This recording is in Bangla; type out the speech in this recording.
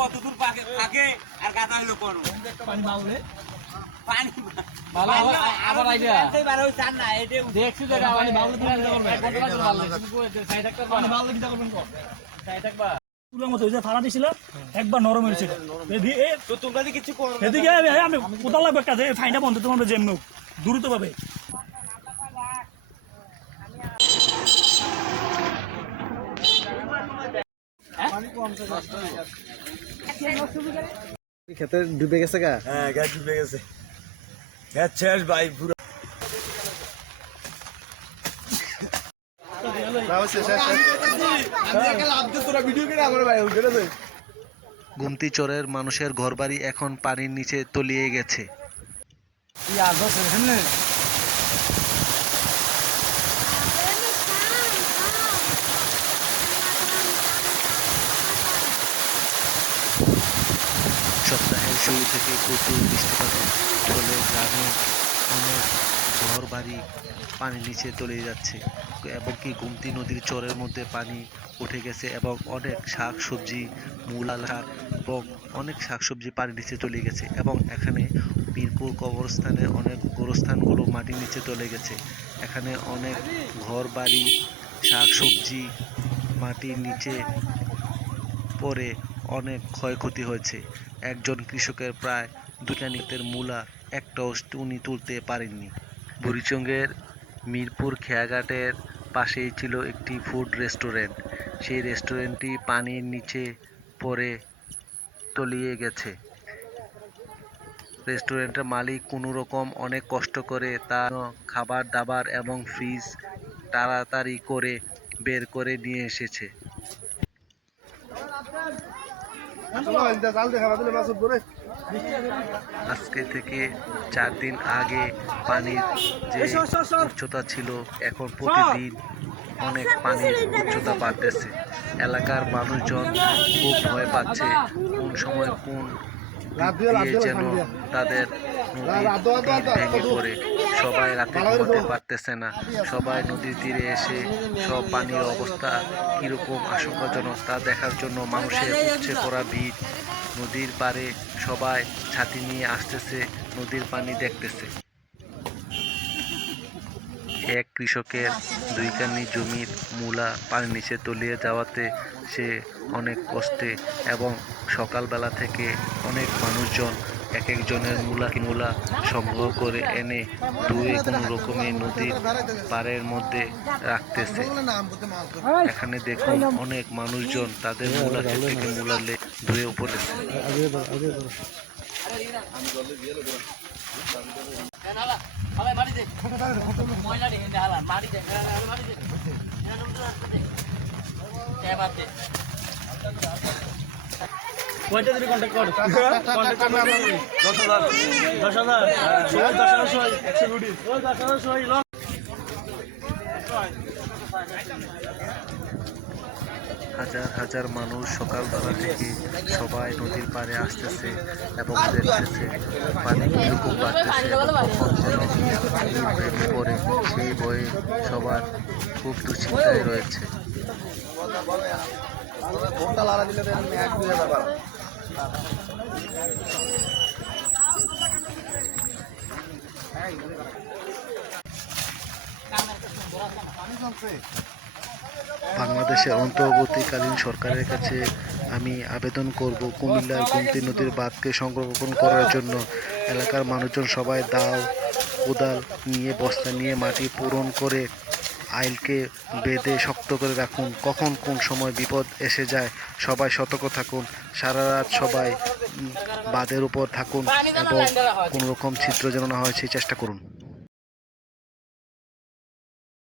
কত দূর থাকে আর গাদা হইলো কোন পানি বাউলে পানি ভালো আবার আইবা এবার ওই চান না এটা দেখছি যে পানি বাউলে দিতে পারবে এক ঘন্টা লাগবে ভালো তুমি কই সাইড একটা পানি বাউলে দিতে পারবেন কো সাইড একটা পুরো মত ওই যে ফাড়া দিছিল একবার নরম হইছে এই তো তোমরা কি কিছু করো এদিকে আমি কোথা লাগবে কাজে ফাইনটা বন্ধ তোমার যেমন দ্রুত ভাবে খেতে ডুবে গেছে গা? হ্যাঁ গ্যাস ডুবে গেছে, গ্যাস শেষ ভাই পুরো। গুমতি চরের মানুষের ঘরবাড়ি এখন পানির নিচে তলিয়ে গেছে। সপ্তাহের শুরু থেকে প্রচুর বৃষ্টিপাতের ফলে গ্রামে অনেক ঘর বাড়ি পানির নিচে তলিয়ে যাচ্ছে, এমনকি গুমতি নদীর চরের মধ্যে পানি উঠে গেছে এবং অনেক শাক সবজি, মূলা শাক এবং অনেক শাকসবজি পানির নিচে তলিয়ে গেছে এবং এখানে মিরপুর কবরস্থানে অনেক গোরস্থানগুলো মাটির নিচে চলে গেছে। এখানে অনেক ঘর বাড়ি, শাক সবজি মাটির নিচে পড়ে অনেক ক্ষয়ক্ষতি হয়েছে। একজন কৃষকের প্রায় 2 কানিতের মূলা একটাও উনি তুলতে পারেননি। বুড়িচঙ্গের মিরপুর খেয়াঘাটের পাশেই ছিল একটি ফুড রেস্টুরেন্ট। সেই রেস্টুরেন্টটি পানির নিচে পড়ে তলিয়ে গেছে। রেস্টুরেন্টের মালিক কোনো রকম অনেক কষ্ট করে তার খাবার দাবার এবং ফ্রিজ তাড়াতাড়ি করে বের করে নিয়ে এসেছে। আজকে থেকে 4 দিন আগে পানির যে উচ্চতা ছিল এখন প্রতিদিন অনেক পানির উচ্চতা বাড়তেছে। এলাকার মানুষজন খুব ভয় পাচ্ছে কোন সময় কোন দিয়ে যেন তাদের নদীর ভেঙে পড়ে। সবাই রাতে ঘুমাতে পারতেছে না। সবাই নদীর তীরে এসে সব পানির অবস্থা কিরকম আশঙ্কাজনক তা দেখার জন্য মানুষের উপচে পড়া ভিড়। নদীর পাড়ে সবাই ছাতি নিয়ে আসতেছে, নদীর পানি দেখতেছে। এক কৃষকের 2 কানি জমির মূলা পানির নিচে তলিয়ে যাওয়াতে সে অনেক কষ্টে এবং সকালবেলা থেকে অনেক মানুষজন এক একজনের মূলা সংগ্রহ করে এনে ধুয়ে কোনো রকমে নদীর পাড়ের মধ্যে রাখতেছে। এখানে দেখুন অনেক মানুষজন তাদের মূলা ক্ষেত থেকে মূলা ধুয়ে পড়েছে। কয়টা দিবি কন্টাক্ট কর কন্টাক্ট করব 10,000 10,000 10,000 120 10,000 হাজার হাজার মানুষ সকালবেলা থেকে সবাই নদীর পাড়ে আসতেছে এবং দেখতেছে পানি কিরকম বাড়তেছে কখন যেন ভেঙে পড়ে সেই ভয়ে সবার খুব দুশ্চিন্তায় রয়েছে। বাংলাদেশের অন্তর্বর্তীকালীন সরকারের কাছে আমি আবেদন করব কুমিল্লার গুমতি নদীর বাঁধকে সংরক্ষণ করার জন্য। এলাকার মানুষজন সবাই দাও কোদাল নিয়ে বস্তা নিয়ে মাটি পূরণ করে আইলকে বেঁধে শক্ত করে রাখুন। কখন কোন সময় বিপদ এসে যায় সবাই সতর্ক থাকুন। সারা রাত সবাই বাঁধের উপর থাকুন এবং কোনো রকম ছিদ্র যেন না হয় সেই চেষ্টা করুন।